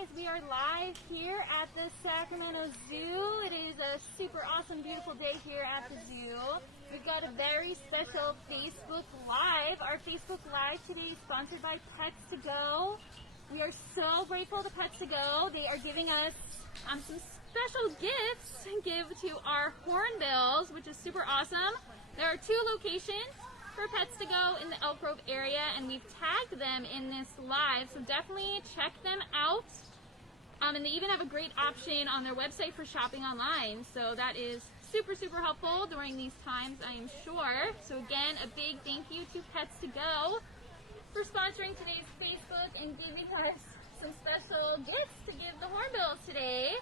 guys, we are live here at the Sacramento Zoo. It is a super awesome, beautiful day here at the zoo. We've got a very special Facebook Live. Our Facebook Live today is sponsored by Pets to Go. We are so grateful to Pets to Go. They are giving us some special gifts to give to our hornbills, which is super awesome. There are 2 locations for Pets to Go in the Elk Grove area, and we've tagged them in this live, so definitely check them out. And they even have a great option on their website for shopping online, so that is super, super helpful during these times, I am sure. So again, a big thank you to Pets to Go for sponsoring today's Facebook and giving us some special gifts to give the hornbills today.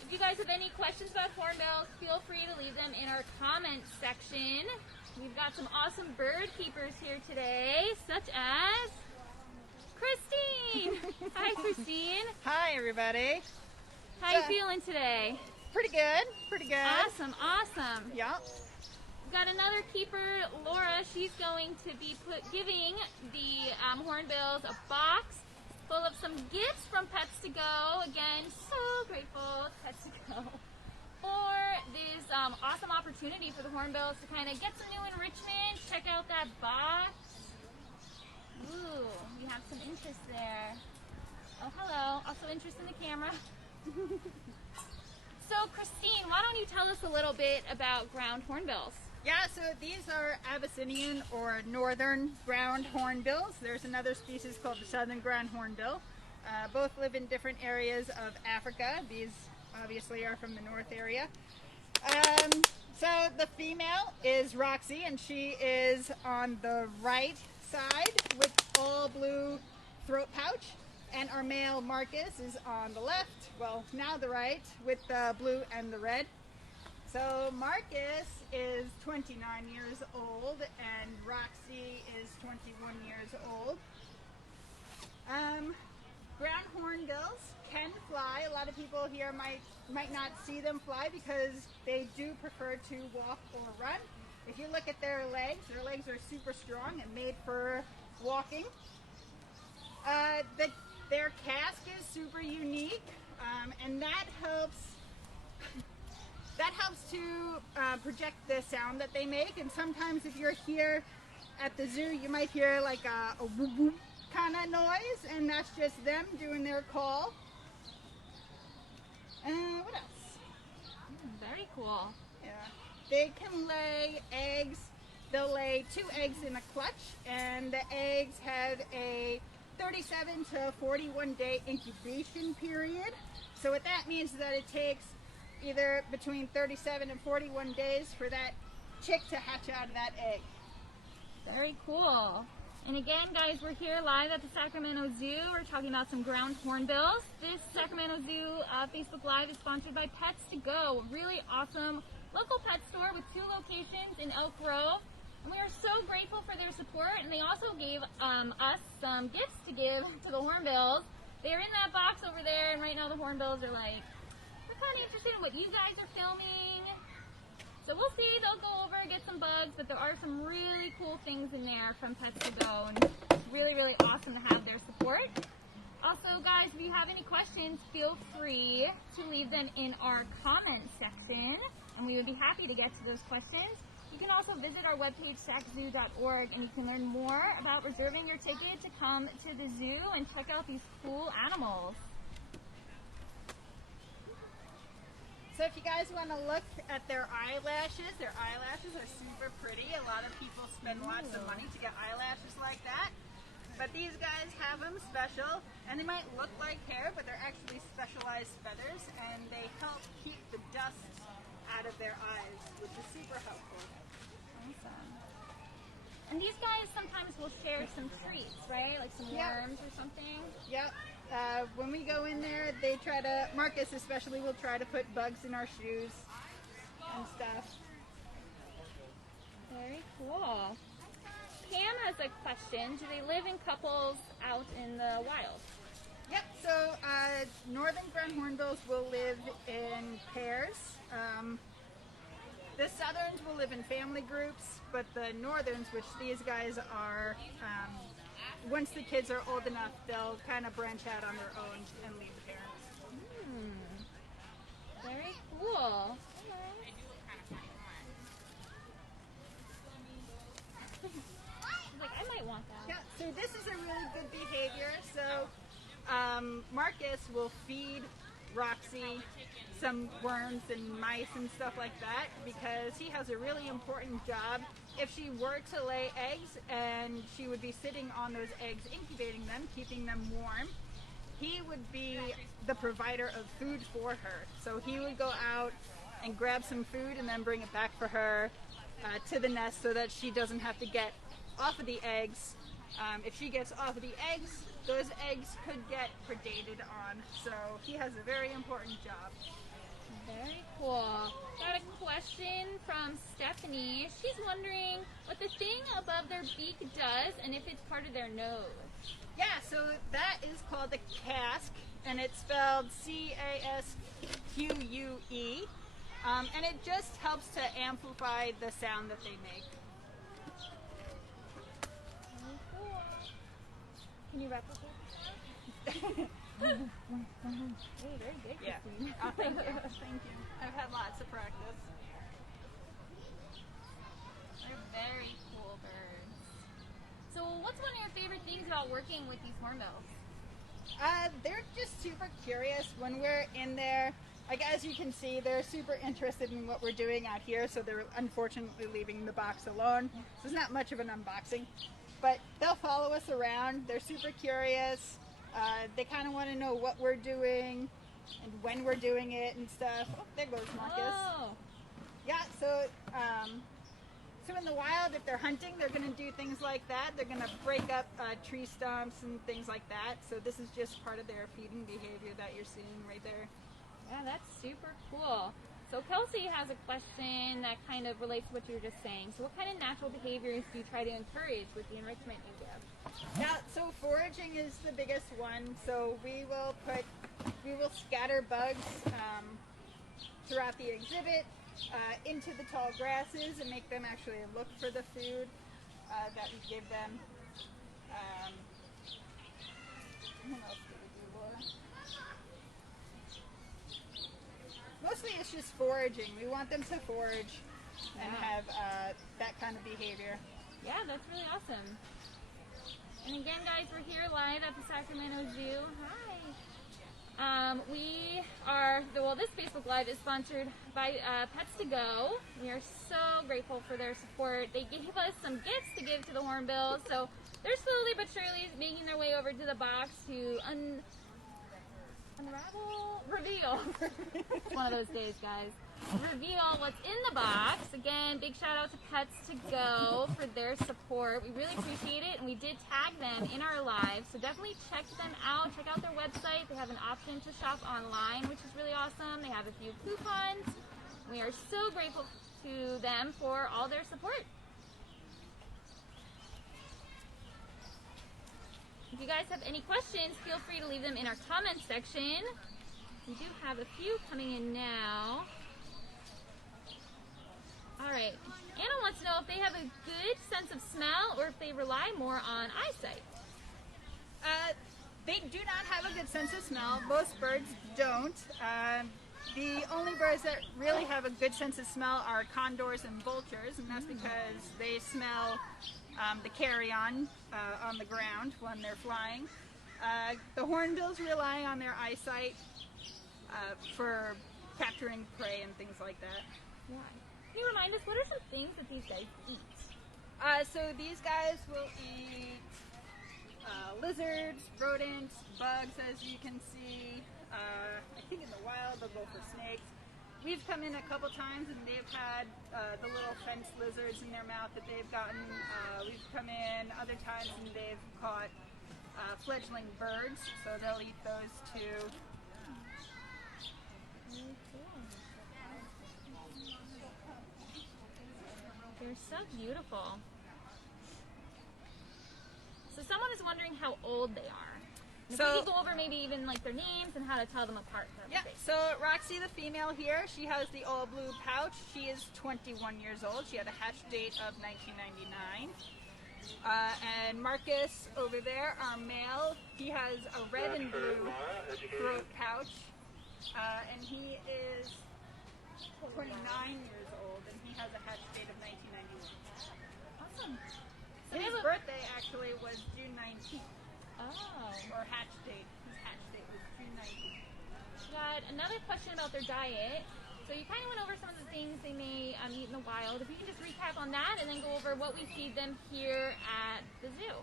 If you guys have any questions about hornbills, feel free to leave them in our comments section. We've got some awesome bird keepers here today, such as Christine. Hi, Christine. Hi, everybody. How you feeling today? Pretty good. Pretty good. Awesome, awesome. Yeah. We've got another keeper, Laura. She's going to be giving the hornbills a box full of some gifts from Pets to Go. Again, so grateful to Pets to Go for this awesome opportunity for the hornbills to kind of get some new enrichment. Check out that box. Ooh, we have some interest there. Oh, hello. Also interest in the camera. So, Christine, why don't you tell us a little bit about ground hornbills? Yeah, so these are Abyssinian or northern ground hornbills. There's another species called the southern ground hornbill. Both live in different areas of Africa. These obviously are from the north area. So the female is Roxy, and she is on the right side with all blue throat pouch. And our male Marcus is on the left, well, now the right, with the blue and the red. So Marcus is 29 years old, and Roxy is 21 years old. Ground hornbills can fly. A lot of people here might not see them fly because they do prefer to walk or run. If you look at their legs are super strong and made for walking. Their casque is super unique, and that helps to project the sound that they make. And sometimes if you're here at the zoo, you might hear like a whoop whoop kind of noise, and that's just them doing their call. What else? Very cool. Yeah. They can lay eggs. They'll lay 2 eggs in a clutch, and the eggs have a 37 to 41 day incubation period. So what that means is that it takes either between 37 and 41 days for that chick to hatch out of that egg. Very cool. And again, guys, we're here live at the Sacramento Zoo. We're talking about some ground hornbills. This Sacramento Zoo Facebook Live is sponsored by Pets to Go, a really awesome local pet store with 2 locations in Elk Grove. And we are so grateful for their support, and they also gave us some gifts to give to the hornbills. They're in that box over there, and right now the hornbills are like, we're kind of interested in what you guys are filming. So we'll see, they'll go over and get some bugs, but there are some really cool things in there from Pets to Go, and it's really, really awesome to have their support. Also, guys, if you have any questions, feel free to leave them in our comments section, and we would be happy to get to those questions. You can also visit our webpage, saczoo.org, and you can learn more about reserving your ticket to come to the zoo and check out these cool animals. So if you guys want to look at their eyelashes are super pretty. A lot of people spend lots of money to get eyelashes like that. But these guys have them special, and they might look like hair, but they're actually specialized feathers, and they help keep the dust out of their eyes, which is super helpful. Awesome. And these guys sometimes will share some treats, right? Like some worms or something? Yep. When we go in there, Marcus especially will try to put bugs in our shoes and stuff. Very cool. Pam has a question. Do they live in couples out in the wild? Yep, so northern ground hornbills will live in pairs. The southerns will live in family groups, but the northerns, which these guys are once the kids are old enough, they'll kind of branch out on their own and leave the parents. Very cool. Like, I might want that. Yeah, so this is a really good behavior. So Marcus will feed Roxy some worms and mice and stuff like that because he has a really important job. If she were to lay eggs and she would be sitting on those eggs, incubating them, keeping them warm, he would be the provider of food for her. So he would go out and grab some food and then bring it back for her to the nest so that she doesn't have to get off of the eggs. If she gets off of the eggs, those eggs could get predated on. So he has a very important job. Very cool. Got a question from Stephanie. She's wondering what the thing above their beak does and if it's part of their nose. Yeah, so that is called the casque, and it's spelled C-A-S-Q-U-E. And it just helps to amplify the sound that they make. Very cool. Can you replicate? Hey, very good, Yeah. Christine. Oh, thank you. Thank you. I've had lots of practice. They're very cool birds. So what's one of your favorite things about working with these hornbills? They're just super curious when we're in there. Like, as you can see, they're super interested in what we're doing out here, so they're unfortunately leaving the box alone. So there's not much of an unboxing. But they'll follow us around. They're super curious. They kind of want to know what we're doing and when we're doing it and stuff. Oh, there goes Marcus. Oh. Yeah, so in the wild, if they're hunting, they're going to do things like that. They're going to break up tree stumps and things like that. So this is just part of their feeding behavior that you're seeing right there. Yeah, that's super cool. So Kelsey has a question that kind of relates to what you were just saying. So what kind of natural behaviors do you try to encourage with the enrichment you give? Yeah, so foraging is the biggest one. So we will scatter bugs throughout the exhibit into the tall grasses and make them actually look for the food that we give them. What else do we do, Laura? Mostly it's just foraging. We want them to forage and have that kind of behavior. Yeah, that's really awesome. And again, guys, we're here live at the Sacramento Zoo. Hi. This Facebook Live is sponsored by Pets to Go. We are so grateful for their support. They gave us some gifts to give to the hornbills, so they're slowly but surely making their way over to the box to reveal. It's one of those days, guys. Reveal what's in the box. Again, big shout out to Pets to Go for their support. We really appreciate it, and we did tag them in our live, so definitely check them out. Check out their website. They have an option to shop online, which is really awesome. They have a few coupons. We are so grateful to them for all their support. If you guys have any questions, feel free to leave them in our comments section. We do have a few coming in now. Alright, Anna wants to know if they have a good sense of smell or if they rely more on eyesight. They do not have a good sense of smell. Most birds don't. The only birds that really have a good sense of smell are condors and vultures, and that's because they smell the carrion on the ground when they're flying. The hornbills rely on their eyesight for capturing prey and things like that. Yeah. Can you remind us, what are some things that these guys eat? So these guys will eat lizards, rodents, bugs, as you can see. I think in the wild they'll go for snakes. We've come in a couple times and they've had the little fence lizards in their mouth that they've gotten. We've come in other times and they've caught fledgling birds, so they'll eat those too. They're so beautiful. So someone is wondering how old they are. And So- if we could go over maybe even like their names and how to tell them apart. that'd be Yeah, great. so Roxy, the female here, she has the all blue pouch. She is 21 years old. She had a hatch date of 1999. And Marcus over there, our male, he has a red and blue throat pouch. And he is 29 years old, and he has a hatch date of 1991. Awesome. So his birthday actually was June 19th. Oh. Or hatch date. His hatch date was June 19th. Got another question about their diet. So you kind of went over some of the things they may eat in the wild. If you can just recap on that and then go over what we feed them here at the zoo.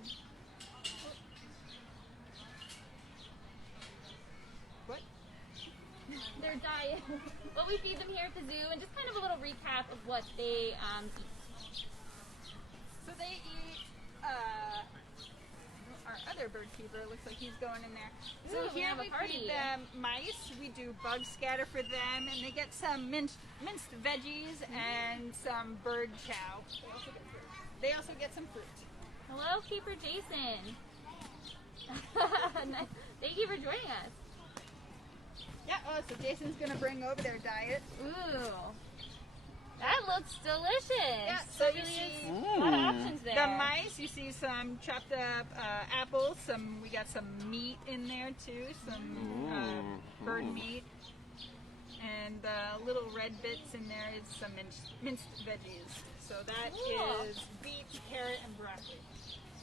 What? Their diet. What we feed them here at the zoo, and just kind of a little recap of what they eat. So they eat, our other bird keeper looks like he's going in there. So Ooh, here we we have a feed party. them mice, we do bug scatter for them, and they get some minced veggies and some bird chow. They also get some fruit. Hello, Keeper Jason. Thank you for joining us. Yeah, so Jason's gonna bring over their diet. Ooh. That looks delicious. Yeah, so There you really see is a lot of options there. the mice, you see some chopped up apples, we got some meat in there too, some bird meat, and little red bits in there is some minced veggies. So that Cool. is beets, carrot, and broccoli.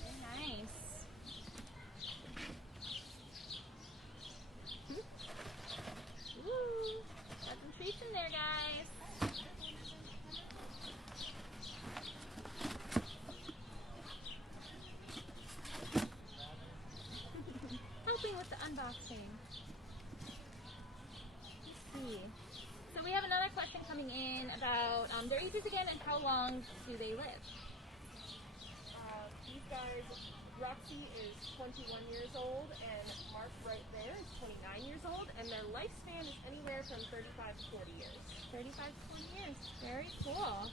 Very nice. Woo. Got some treats in there, guys. Helping with the unboxing. Let's see. So we have another question coming in about their ages again and how long do they live? These guys, Roxy is 21 years old, and Mark right there is 29 years old, and their lifespan is anywhere from 35 to 40 years. 35 to 40 years. Very cool.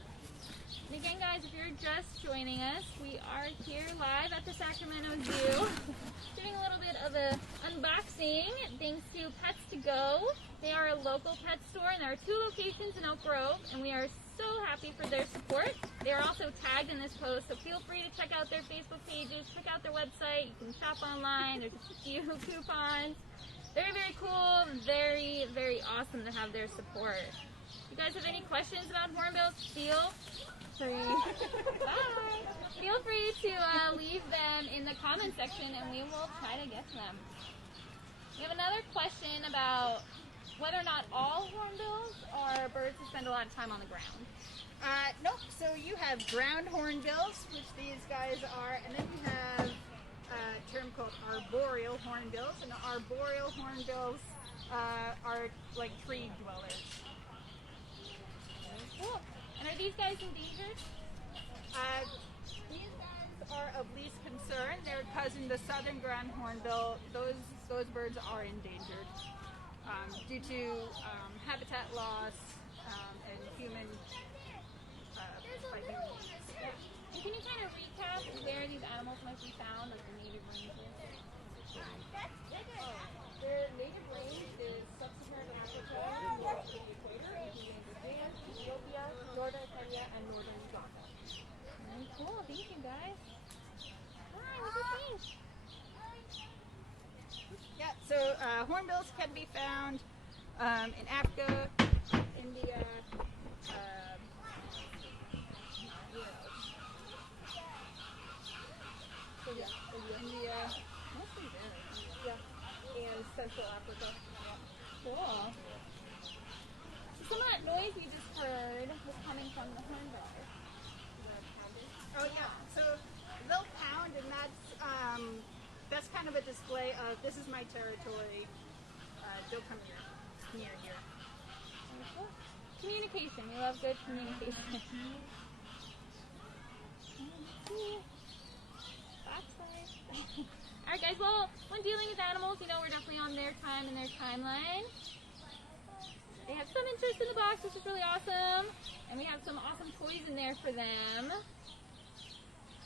And again, guys, if you're just joining us, we are here live at the Sacramento Zoo, doing a little bit of a unboxing thanks to Pets to Go. They are a local pet store, and there are 2 locations in Oak Grove, and we are so happy for their support. They are also tagged in this post, so feel free to check out their Facebook pages, check out their website. You can shop online. There's just a few coupons. Very, very cool. Very, very awesome to have their support. If you guys have any questions about hornbills, feel free. Bye. Feel free to leave them in the comment section, and we will try to get to them. We have another question about whether or not all hornbills are birds who spend a lot of time on the ground. Nope, so you have ground hornbills, which these guys are, and then you have a term called arboreal hornbills, and arboreal hornbills are like tree dwellers. Very cool. And are these guys endangered? These guys are of least concern. Their cousin, the southern ground hornbill, those birds are endangered due to habitat loss and human by human means. And can you kind of recap where these animals might be found, like the native ranges? Their native range is sub-Saharan Africa, north of the equator, including Brazil, Ethiopia, northern Kenya, and northern Uganda. Very cool. Thank you, guys. Hi, what do you think? Yeah, so hornbills can be found in Africa, India, India, mostly there. Yeah, and Central Africa. Cool. So some of that noise you just heard was coming from the hornbill. Oh yeah, so they'll pound, and that's kind of a display of this is my territory. Don't come near here. Very cool. Communication. We love good communication. Alright guys, well, when dealing with animals, you know we're definitely on their time and their timeline. They have some interest in the box, which is really awesome. And we have some awesome toys in there for them.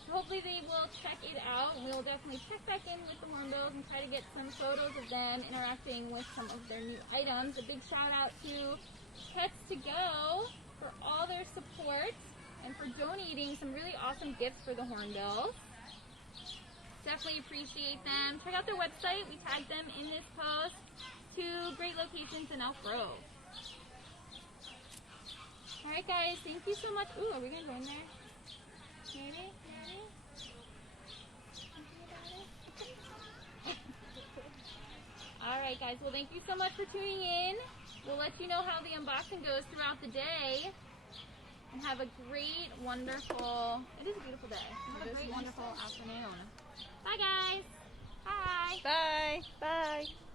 So hopefully they will check it out. And we will definitely check back in with the hornbills and try to get some photos of them interacting with some of their new items. A big shout out to Pets to Go for all their support and for donating some really awesome gifts for the hornbills. Definitely appreciate them. Check out their website. We tagged them in this post. 2 great locations in Elk Grove. Alright guys, thank you so much. Ooh, are we going to go in there? Maybe? Alright guys, well thank you so much for tuning in. We'll let you know how the unboxing goes throughout the day. And have a great, wonderful, it is a beautiful day. Have a great, wonderful afternoon. Bye guys. Bye. Bye. Bye.